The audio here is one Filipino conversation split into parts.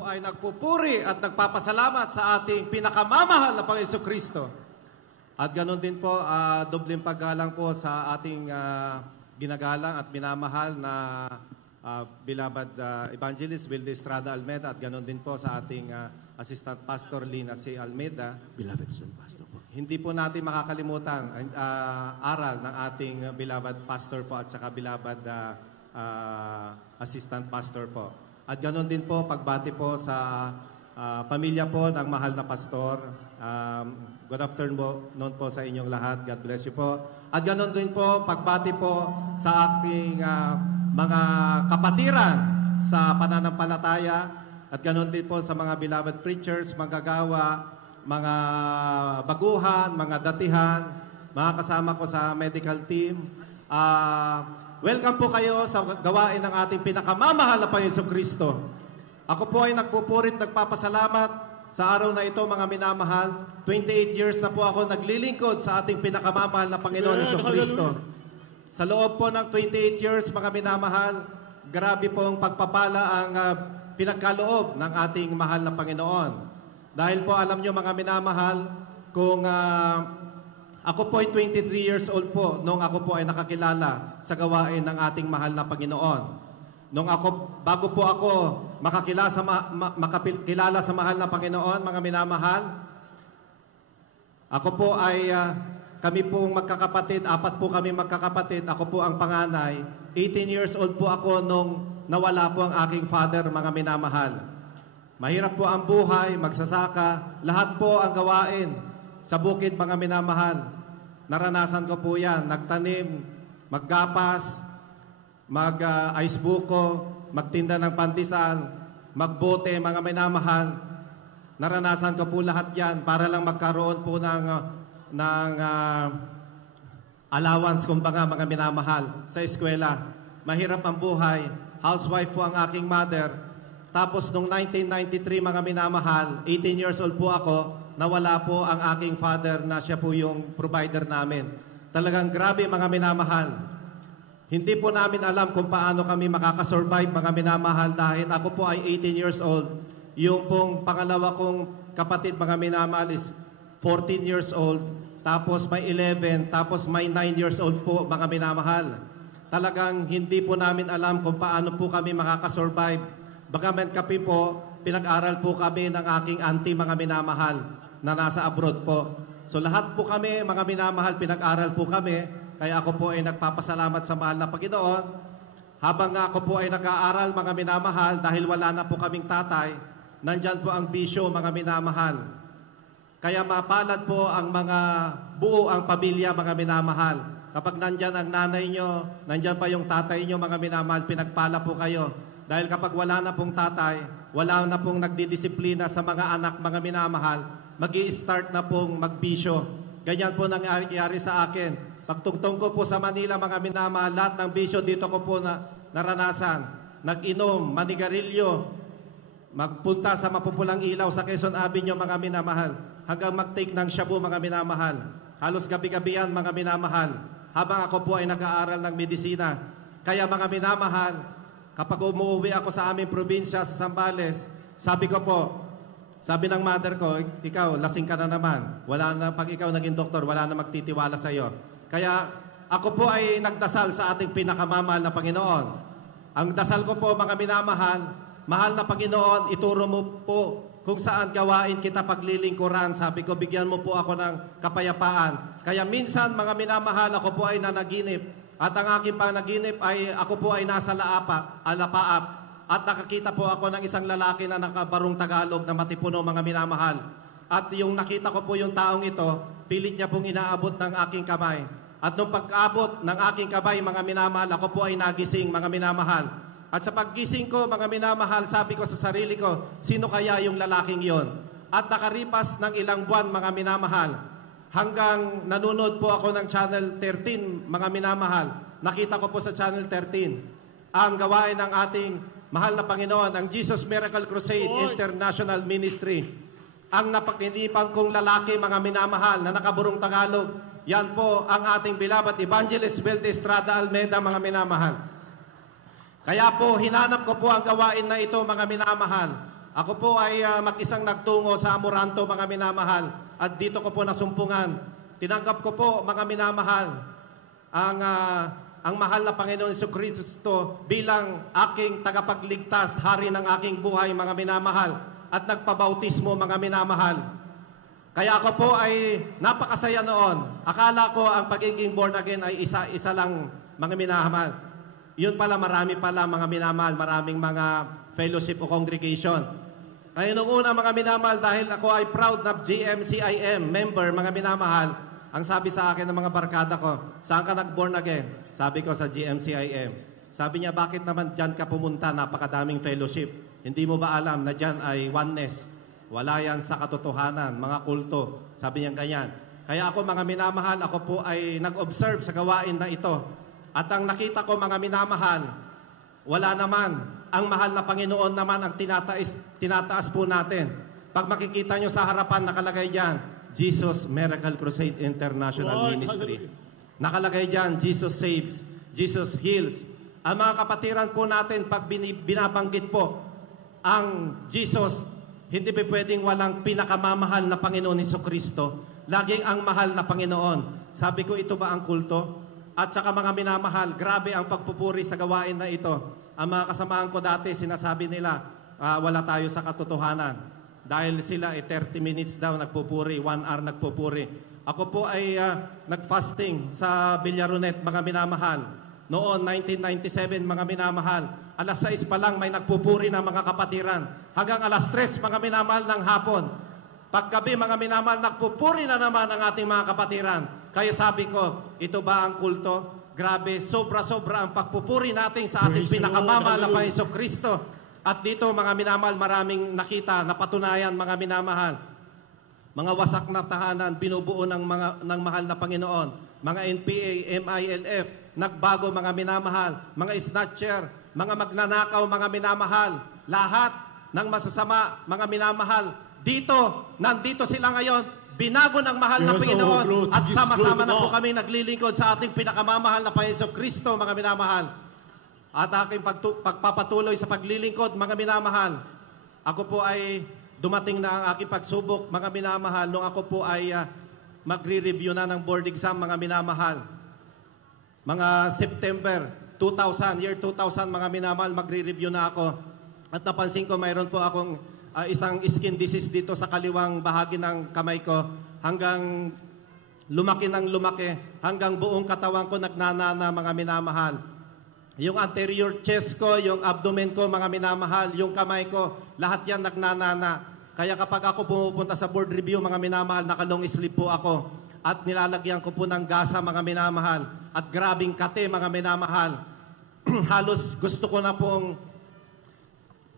po ay nagpupuri at nagpapasalamat sa ating pinakamamahal na Panginoong Kristo. At ganoon din po, dobleng paggalang po sa ating ginagalang at minamahal na beloved Evangelist Wilde Estrada Almeida, at ganoon din po sa ating Assistant Pastor Lina C. Almeida. Beloved Son Pastor po. Hindi po natin makakalimutan ang aral ng ating beloved Pastor po at saka beloved Assistant Pastor po. At ganoon din po, pagbati po sa pamilya po ng mahal na pastor. Good afternoon po sa inyong lahat. God bless you po. At ganoon din po, pagbati po sa ating mga kapatiran sa pananampalataya. At ganoon din po sa mga beloved preachers, manggagawa, mga baguhan, mga datihan, mga kasama ko sa medical team. Welcome po kayo sa gawain ng ating pinakamamahal na Panginoong Kristo. Ako po ay nagpupurit, nagpapasalamat sa araw na ito, mga minamahal. 28 years na po ako naglilingkod sa ating pinakamamahal na Panginoon Hesus Kristo. Sa loob po ng 28 years, mga minamahal, grabe pong pagpapala ang pinagkaloob ng ating mahal na Panginoon. Dahil po alam nyo, mga minamahal, kung ako po ay 23 years old po nung ako po ay nakakilala sa gawain ng ating mahal na Panginoon. Bago po ako makakilala sa mahal na Panginoon, mga minamahal, ako po ay, kami pong magkakapatid, 4 po kami magkakapatid, ako po ang panganay. 18 years old po ako nung nawala po ang aking father, mga minamahal. Mahirap po ang buhay, magsasaka, lahat po ang gawain sa bukid, mga minamahal. Naranasan ko po yan. Nagtanim, maggapas, mag-ice buko, magtinda ng pandesal, magbote, mga minamahal. Naranasan ko po lahat yan para lang magkaroon po ng allowance, kumbaga, mga minamahal, sa eskwela. Mahirap ang buhay. Housewife po ang aking mother. Tapos, noong 1993, mga minamahal, 18 years old po ako, nawala po ang aking father na siya po yung provider namin. Talagang grabe, mga minamahal. Hindi po namin alam kung paano kami makakasurvive, mga minamahal, dahil ako po ay 18 years old. Yung pong pangalawa kong kapatid, mga minamahal, is 14 years old. Tapos may 11, tapos may 9 years old po, mga minamahal. Talagang hindi po namin alam kung paano po kami makakasurvive. Bagaman kami po, pinag-aral po kami ng aking auntie, mga minamahal, na nasa abroad po. So lahat po kami, mga minamahal, pinag-aral po kami. Kaya ako po ay nagpapasalamat sa mahal na Panginoon. Habang ako po ay nag-aaral, mga minamahal, dahil wala na po kaming tatay, nandyan po ang bisyo, mga minamahal. Kaya mapalad po ang mga buo ang pamilya, mga minamahal. Kapag nandyan ang nanay nyo, nandyan pa yung tatay nyo, mga minamahal, pinagpala po kayo. Dahil kapag wala na pong tatay, wala na pong nagdidisiplina sa mga anak, mga minamahal, mag-i-start na pong magbisyo. Ganyan po nangyari sa akin. Pagtugtong ko po sa Manila, mga minamahal, lahat ng bisyo dito ko po naranasan. Nag-inom, manigarilyo, magpunta sa mapupulang ilaw sa Quezon Avenue, mga minamahal, hanggang mag-take ng shabu, mga minamahal. Halos gabi-gabi yan, mga minamahal, habang ako po ay nag-aaral ng medisina. Kaya, mga minamahal, kapag umuwi ako sa aming probinsya, sa Zambales, sabi ko po, sabi ng mother ko, ikaw, lasing ka na naman. Wala na, pag ikaw naging doktor, wala na magtitiwala sa iyo. Kaya ako po ay nagdasal sa ating pinakamamahal na Panginoon. Ang dasal ko po, mga minamahal, mahal na Panginoon, ituro mo po kung saan gawain kita paglilingkuran. Sabi ko, bigyan mo po ako ng kapayapaan. Kaya minsan, mga minamahal, ako po ay nanaginip. At ang aking panaginip ay ako po ay nasa alapaap. At nakakita po ako ng isang lalaki na nakabarong Tagalog na matipuno, mga minamahal. At yung nakita ko po yung taong ito, pilit niya pong inaabot ng aking kamay. At nung pag-abot ng aking kamay, mga minamahal, ako po ay nagising, mga minamahal. At sa paggising ko, mga minamahal, sabi ko sa sarili ko, sino kaya yung lalaking yon? At nakaripas ng ilang buwan, mga minamahal, hanggang nanonood po ako ng Channel 13, mga minamahal. Nakita ko po sa Channel 13 ang gawain ng ating mahal na Panginoon, ang Jesus Miracle Crusade International Ministry. Ang napakinipan kong lalaki, mga minamahal, na nakaburong Tagalog, yan po ang ating beloved Evangelist Wilde Estrada Almeida, mga minamahal. Kaya po, hinanap ko po ang gawain na ito, mga minamahal. Ako po ay mag-isang nagtungo sa Amoranto, mga minamahal, at dito ko po nasumpungan. Tinanggap ko po, mga minamahal, ang mahal na Panginoon Jesucristo bilang aking tagapagligtas, hari ng aking buhay, mga minamahal, at nagpabautismo, mga minamahal. Kaya ako po ay napakasaya noon. Akala ko ang pagiging born again ay isa lang, mga minamahal. Yun pala, marami pala, mga minamahal, maraming mga fellowship o congregation. Ay nung una, mga minamahal, dahil ako ay proud na GMCIM member, mga minamahal, ang sabi sa akin ng mga barkada ko, saan ka nag-born again? Sabi ko sa GMCIM. Sabi niya, bakit naman dyan ka pumunta? Napakadaming fellowship. Hindi mo ba alam na dyan ay oneness? Wala yan sa katotohanan, mga kulto. Sabi niya ganyan. Kaya ako, mga minamahal, ako po ay nag-observe sa gawain na ito. At ang nakita ko, mga minamahal, wala naman. Ang mahal na Panginoon naman ang tinataas po natin. Pag makikita nyo sa harapan, nakalagay dyan, Jesus Miracle Crusade International Ministry. Nakalagay dyan, Jesus Saves, Jesus Heals. Ang mga kapatiran po natin, pag binabanggit po ang Jesus, hindi pa pwedeng walang pinakamamahal na Panginoon Jesucristo. Laging ang mahal na Panginoon. Sabi ko, ito ba ang kulto? At saka mga minamahal, grabe ang pagpupuri sa gawain na ito. Ang mga kasamahan ko dati, sinasabi nila, wala tayo sa katotohanan. Dahil sila 30 minutes daw nagpupuri, 1 hour nagpupuri. Ako po ay nag-fasting sa Villaronet, mga minamahal. Noon, 1997, mga minamahal. Alas 6 pa lang may nagpupuri ng mga kapatiran. Hanggang alas 3, mga minamahal ng hapon. Paggabi, mga minamahal, nagpupuri na naman ang ating mga kapatiran. Kaya sabi ko, ito ba ang kulto? Grabe, sobra-sobra ang pagpupuri natin sa ating pinakamamahal na Panginoon Kristo. At dito, mga minamahal, maraming nakita, napatunayan, mga minamahal. Mga wasak na tahanan, binubuo ng mahal na Panginoon. Mga NPA, MILF, nagbago, mga minamahal. Mga snatcher, mga magnanakaw, mga minamahal. Lahat ng masasama, mga minamahal. Dito, nandito sila ngayon. Binago ng mahal na Panginoon at sama-sama na po kami naglilingkod sa ating pinakamamahal na Panginoon Kristo, mga minamahal. At aking pagpapatuloy sa paglilingkod, mga minamahal. Ako po ay dumating na ang aking pagsubok, mga minamahal, nung ako po ay magre-review na ng board exam, mga minamahal. Mga September 2000, year 2000, mga minamahal, magre-review na ako. At napansin ko, mayroon po akong isang skin disease dito sa kaliwang bahagi ng kamay ko hanggang lumaki ng lumaki, hanggang buong katawan ko nagnanana, mga minamahal. Yung anterior chest ko, yung abdomen ko, mga minamahal, yung kamay ko, lahat yan nagnanana. Kaya kapag ako pumupunta sa board review, mga minamahal, naka-long sleeve po ako at nilalagyan ko po ng gasa, mga minamahal, at grabing kate, mga minamahal. Halos gusto ko na pong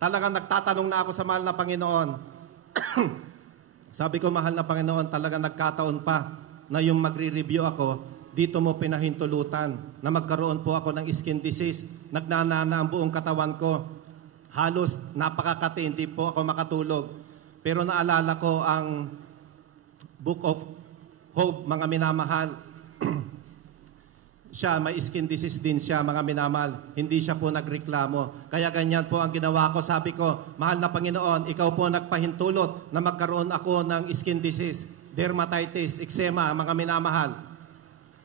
talagang nagtatanong na ako sa mahal na Panginoon. Sabi ko, mahal na Panginoon, talagang nagkataon pa na yung magre-review ako, dito mo pinahintulutan na magkaroon po ako ng skin disease. Nagnanana ang buong katawan ko. Halos napakakati, hindi po ako makatulog. Pero naalala ko ang Book of Hope, mga minamahal. Siya, may skin disease din siya, mga minamahal. Hindi siya po nagreklamo. Kaya ganyan po ang ginawa ko. Sabi ko, mahal na Panginoon, ikaw po nagpahintulot na magkaroon ako ng skin disease, dermatitis, eczema, mga minamahal.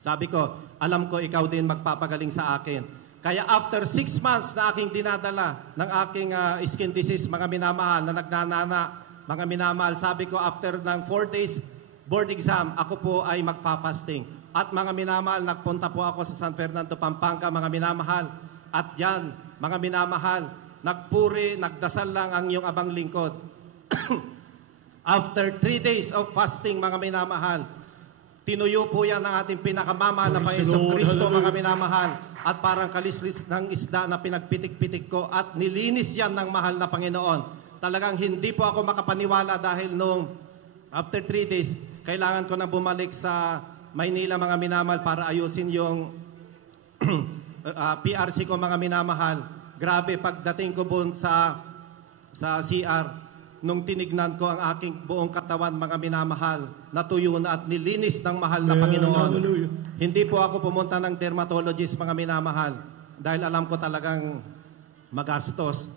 Sabi ko, alam ko ikaw din magpapagaling sa akin. Kaya after 6 months na aking dinadala ng aking skin disease, mga minamahal, na nagnanana, mga minamahal, sabi ko, after ng 4 days board exam, ako po ay magfa-fasting. At mga minamahal, nagpunta po ako sa San Fernando, Pampanga, mga minamahal. At yan, mga minamahal, nagpuri, nagdasal lang ang iyong abang lingkod. After 3 days of fasting, mga minamahal, tinuyo po yan ang ating pinakamamahal na Panginoon Kristo, mga minamahal. At parang kalislis ng isda na pinagpitik-pitik ko at nilinis yan ng mahal na Panginoon. Talagang hindi po ako makapaniwala dahil nung after 3 days, kailangan ko na bumalik sa Maynila, mga minamahal, para ayusin yung PRC ko, mga minamahal. Grabe, pagdating ko po sa CR, nung tinignan ko ang aking buong katawan, mga minamahal, natuyo na at nilinis ng mahal na Panginoon. Hindi po ako pumunta ng dermatologist, mga minamahal, dahil alam ko talagang magastos.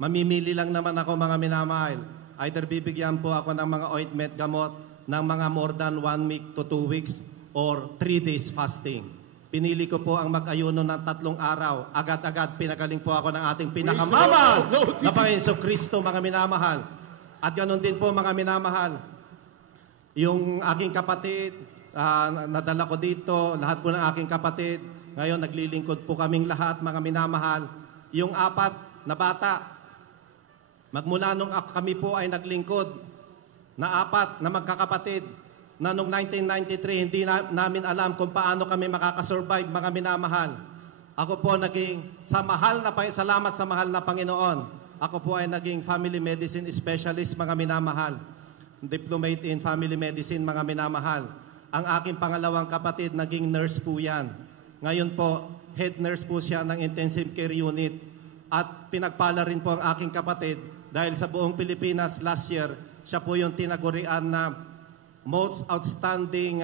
mamimili lang naman ako mga minamahal. Either bibigyan po ako ng mga ointment gamot ng mga more than 1 week to 2 weeks or 3 days fasting. Pinili ko po ang mag-ayuno ng 3 araw. Agad-agad pinagaling po ako ng ating pinakamamahal na Panginoong Kristo, mga minamahal. At ganoon din po mga minamahal. Yung aking kapatid, nadala ko dito, lahat po ng aking kapatid. Ngayon naglilingkod po kaming lahat, mga minamahal. Yung 4 na bata, magmula nung kami po ay naglingkod, na 4 na magkakapatid, na noong 1993, hindi namin alam kung paano kami makakasurvive, mga minamahal. Ako po naging, salamat sa mahal na Panginoon. Ako po ay naging family medicine specialist, mga minamahal. Diplomate in family medicine, mga minamahal. Ang aking pangalawang kapatid, naging nurse po yan. Ngayon po, head nurse po siya ng intensive care unit. At pinagpala rin po ang aking kapatid dahil sa buong Pilipinas last year, siya po yung tinagurian na most outstanding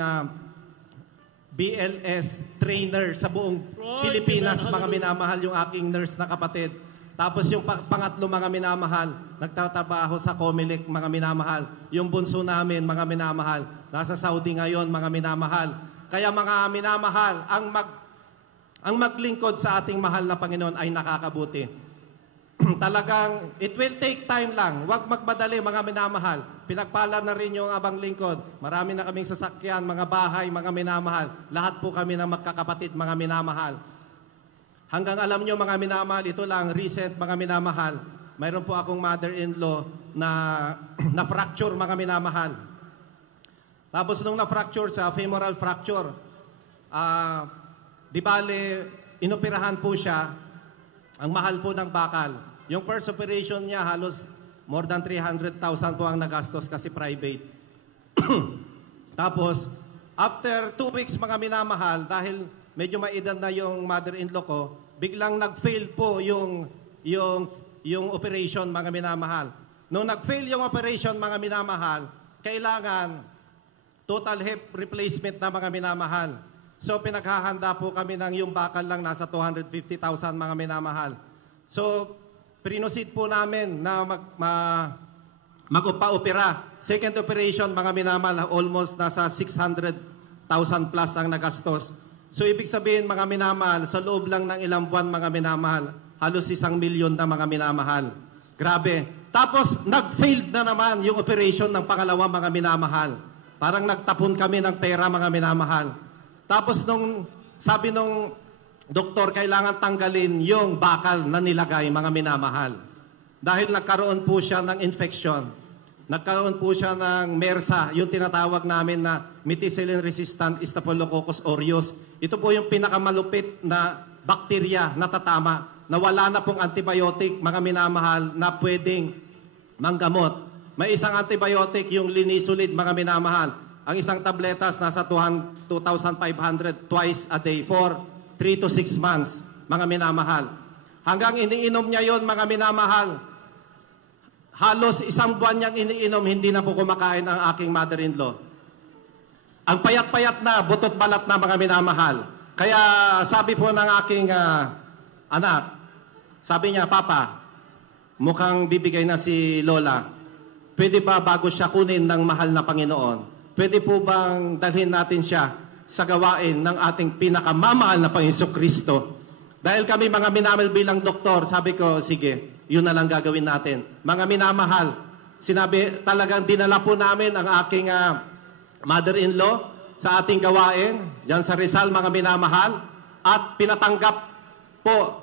BLS trainer sa buong Pilipinas, mga minamahal, yung aking nurse na kapatid. Tapos yung pangatlo, mga minamahal, nagtatrabaho sa Comelec, mga minamahal. Yung bunso namin, mga minamahal, nasa Saudi ngayon, mga minamahal. Kaya mga minamahal, ang maglingkod sa ating mahal na Panginoon ay nakakabuti. Talagang, it will take time lang. Huwag magmadali, mga minamahal. Pinagpala na rin yung abang lingkod. Marami na kaming sasakyan, mga bahay, mga minamahal. Lahat po kami ng magkakapatid, mga minamahal. Hanggang alam nyo, mga minamahal, ito lang, recent, mga minamahal. Mayroon po akong mother-in-law na fracture, mga minamahal. Tapos nung na-fracture sa femoral fracture, di bale, inoperahan po siya. Ang mahal po ng bakal. Yung first operation niya, halos more than 300,000 po ang nagastos kasi private. Tapos, after 2 weeks, mga minamahal, dahil medyo maedad na yung mother-in-law ko, biglang nag-fail po yung operation, mga minamahal. Nung nag-fail yung operation, mga minamahal, kailangan total hip replacement na, mga minamahal. So, pinaghahanda po kami ng yung bakal lang nasa 250,000, mga minamahal. So, prinoceed po namin na magpa-opera. Second operation, mga minamahal, almost nasa 600,000 plus ang nagastos. So, ibig sabihin, mga minamahal, sa loob lang ng ilang buwan, mga minamahal, halos 1 milyon na, mga minamahal. Grabe. Tapos, nag-failed na naman yung operation ng pangalawa, mga minamahal. Parang nagtapon kami ng pera, mga minamahal. Tapos sabi nung doktor, kailangan tanggalin yung bakal na nilagay, mga minamahal. Dahil nagkaroon po siya ng infection. Nagkaroon po siya ng MRSA, yung tinatawag namin na methicillin-resistant Staphylococcus aureus. Ito po yung pinakamalupit na bakterya na tatama, na wala na pong antibiotic, mga minamahal, na pwedeng manggamot. May isang antibiotic, yung linezolid, mga minamahal. Ang isang tabletas nasa 2,500 twice a day for 3 to 6 months, mga minamahal. Hanggang iniinom niya yon, mga minamahal. Halos 1 buwan niyang iniinom, hindi na po kumakain ang aking mother-in-law. Ang payat-payat na, butot balat na, mga minamahal. Kaya sabi po ng aking anak, sabi niya, Papa, mukhang bibigay na si Lola. Pwede ba bago siya kunin ng mahal na Panginoon? Pwede po bang dalhin natin siya sa gawain ng ating pinakamamahal na Panginoong Kristo? Dahil kami, mga minamahal, bilang doktor, sabi ko, sige, yun na lang gagawin natin. Mga minamahal, sinabi, talagang dinala po namin ang aking mother-in-law sa ating gawain, dyan sa Rizal, mga minamahal, at pinatanggap po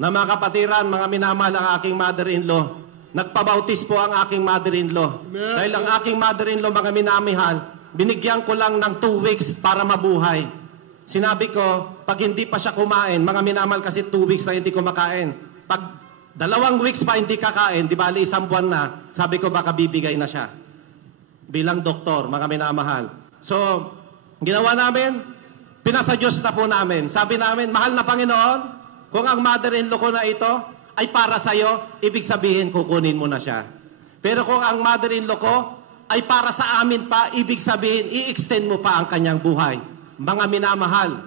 na mga kapatiran, mga minamahal, ang aking mother-in-law. Nagpabautis po ang aking mother-in-law. Dahil ang aking mother-in-law, mga minamahal, binigyan ko lang ng 2 weeks para mabuhay. Sinabi ko, pag hindi pa siya kumain, mga minamahal, kasi 2 weeks na hindi kumakain. Pag 2 weeks pa hindi kakain, di bali 1 buwan na, sabi ko baka bibigay na siya. Bilang doktor, mga minamahal. So, ginawa namin, pinasa Diyos na po namin. Sabi namin, mahal na Panginoon, kung ang mother-in-law ko na ito ay para sa'yo, ibig sabihin, kukunin mo na siya. Pero kung ang mother-in-law ko ay para sa amin pa, ibig sabihin, i-extend mo pa ang kanyang buhay. Mga minamahal,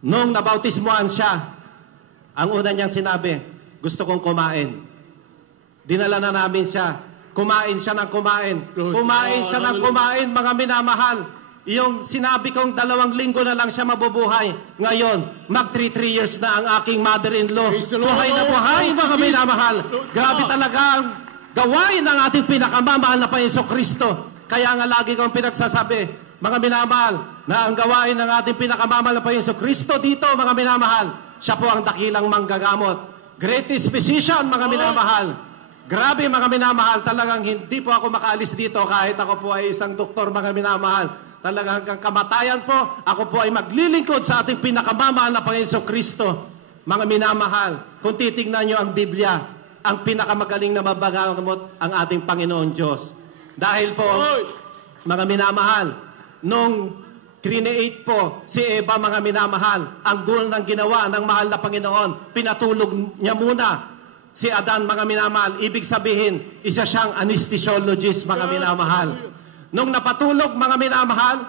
nung nabautismuhan siya, ang una niyang sinabi, gusto kong kumain. Dinala na namin siya. Kumain siya ng kumain. Kumain siya ng kumain, mga minamahal. Yung sinabi kong 2 linggo na lang siya mabubuhay. Ngayon, mag 3 years na ang aking mother-in-law. Buhay na buhay, mga minamahal. Grabe talaga ang gawain ng ating pinakamamahal na Panginoong Kristo. Kaya nga lagi kong pinagsasabi, mga minamahal, na ang gawain ng ating pinakamamahal na Panginoong Kristo dito, mga minamahal, siya po ang dakilang manggagamot. Greatest physician, mga minamahal. Grabe, mga minamahal, talagang hindi po ako makaalis dito kahit ako po ay isang doktor, mga minamahal. Talagang hanggang kamatayan po, ako po ay maglilingkod sa ating pinakamamahal na Panginoong Kristo. Mga minamahal, kung titignan nyo ang Biblia, ang pinakamagaling na mabagamot ang ating Panginoon Diyos. Dahil po, mga minamahal, nung create po si Eva, mga minamahal, ang goal ng ginawa ng mahal na Panginoon, pinatulog niya muna si Adan, mga minamahal. Ibig sabihin, isa siyang anesthesiologist, mga minamahal. Nung napatulog, mga minamahal,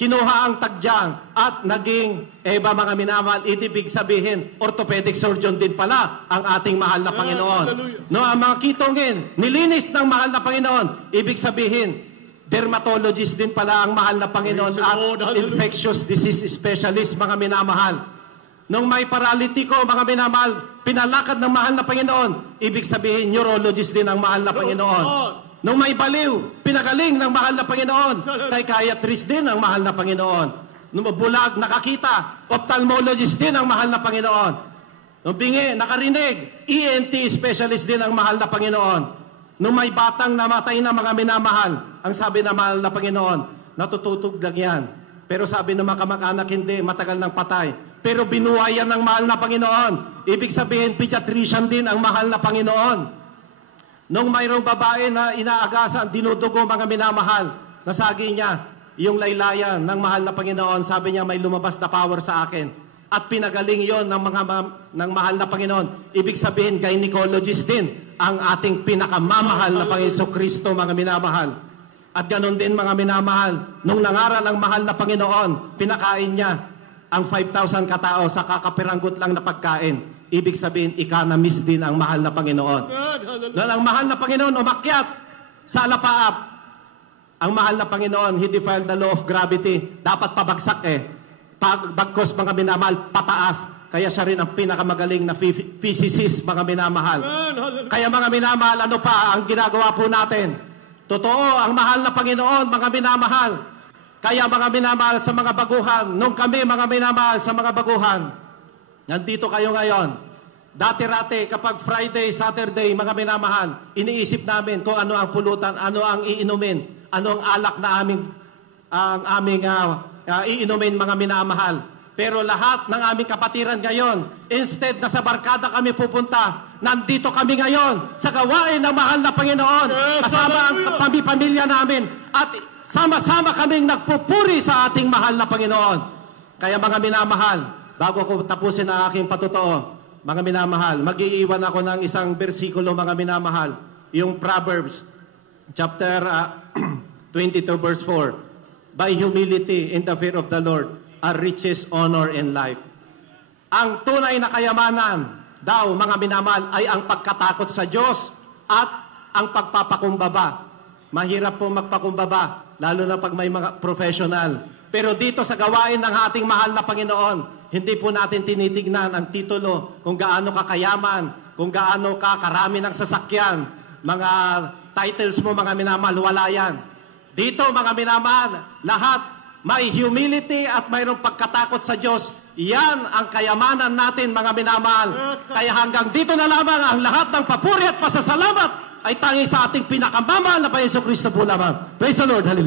kinuha ang tagyang at naging Eva, mga minamahal. Ibig sabihin, orthopedic surgeon din pala ang ating mahal na Panginoon. No, ang mga kitongin, nilinis ng mahal na Panginoon. Ibig sabihin, dermatologist din pala ang mahal na Panginoon at infectious disease specialist, mga minamahal. Nung may paralitiko, mga minamahal, pinalakad ng mahal na Panginoon. Ibig sabihin, neurologist din ang mahal na Panginoon. Nung may baliw, pinagaling ng mahal na Panginoon. Psychiatrist din ang mahal na Panginoon. Nung bulag, nakakita, ophthalmologist din ang mahal na Panginoon. Nung bingi, nakarinig, ENT specialist din ang mahal na Panginoon. Nung may batang namatay na, mga minamahal, ang sabi ng mahal na Panginoon, natututog lang yan. Pero sabi ng mga kamag-anak, hindi, matagal nang patay. Pero binuhayan ng mahal na Panginoon. Ibig sabihin, pediatrician din ang mahal na Panginoon. Nung mayroong babae na inaagasan, dinudugo, mga minamahal, nasagi niya yung laylayan ng mahal na Panginoon. Sabi niya, may lumabas na power sa akin. At pinagaling yon ng mahal na Panginoon. Ibig sabihin, gynecologist din ang ating pinakamamahal na Panginoong Kristo, mga minamahal. At ganoon din, mga minamahal, nung nangaral ang mahal na Panginoon, pinakain niya ang 5,000 katao sa kakapiranggot lang na pagkain. Ibig sabihin, economist din ang mahal na Panginoon. Noon ang mahal na Panginoon umakyat sa alapaap. Ang mahal na Panginoon, he defied the law of gravity. Dapat pabagsak Bagkos, mga minamahal, pataas. Kaya siya rin ang pinakamagaling na physicist, mga minamahal. Kaya, mga minamahal, ano pa ang ginagawa po natin? Totoo, ang mahal na Panginoon, mga minamahal. Kaya, mga minamahal, sa mga baguhan, nung kami, mga minamahal, sa mga baguhan, nandito kayo ngayon. Dati-rati, kapag Friday, Saturday, mga minamahal, iniisip namin kung ano ang pulutan, ano ang iinumin, ano ang alak na aming iinumin, mga minamahal. Pero lahat ng aming kapatiran ngayon, instead na sa barkada kami pupunta, nandito kami ngayon sa gawain ng mahal na Panginoon, kasama ang pamilya namin, at sama-sama kaming nagpupuri sa ating mahal na Panginoon. Kaya, mga minamahal, bago ko tapusin ang aking patutuo, mga minamahal, mag-iiwan ako ng isang bersikulo, mga minamahal. Yung Proverbs, chapter 22, verse 4. By humility in the fear of the Lord are riches, honor, and life. Ang tunay na kayamanan daw, mga minamahal, ay ang pagkatakot sa Diyos at ang pagpapakumbaba. Mahirap po magpakumbaba, lalo na pag may mga professional. Pero dito sa gawain ng ating mahal na Panginoon, hindi po natin tinitignan ang titulo, kung gaano kakayaman, kung gaano karami ng sasakyan, mga titles mo, mga minamahal, wala yan. Dito, mga minamahal, lahat may humility at mayroong pagkatakot sa Diyos. Yan ang kayamanan natin, mga minamahal. Kaya hanggang dito na lamang ang lahat ng papuri at pasasalamat ay tangi sa ating pinakamamahal na Panginoong Kristo po lamang. Praise the Lord. Hallelujah.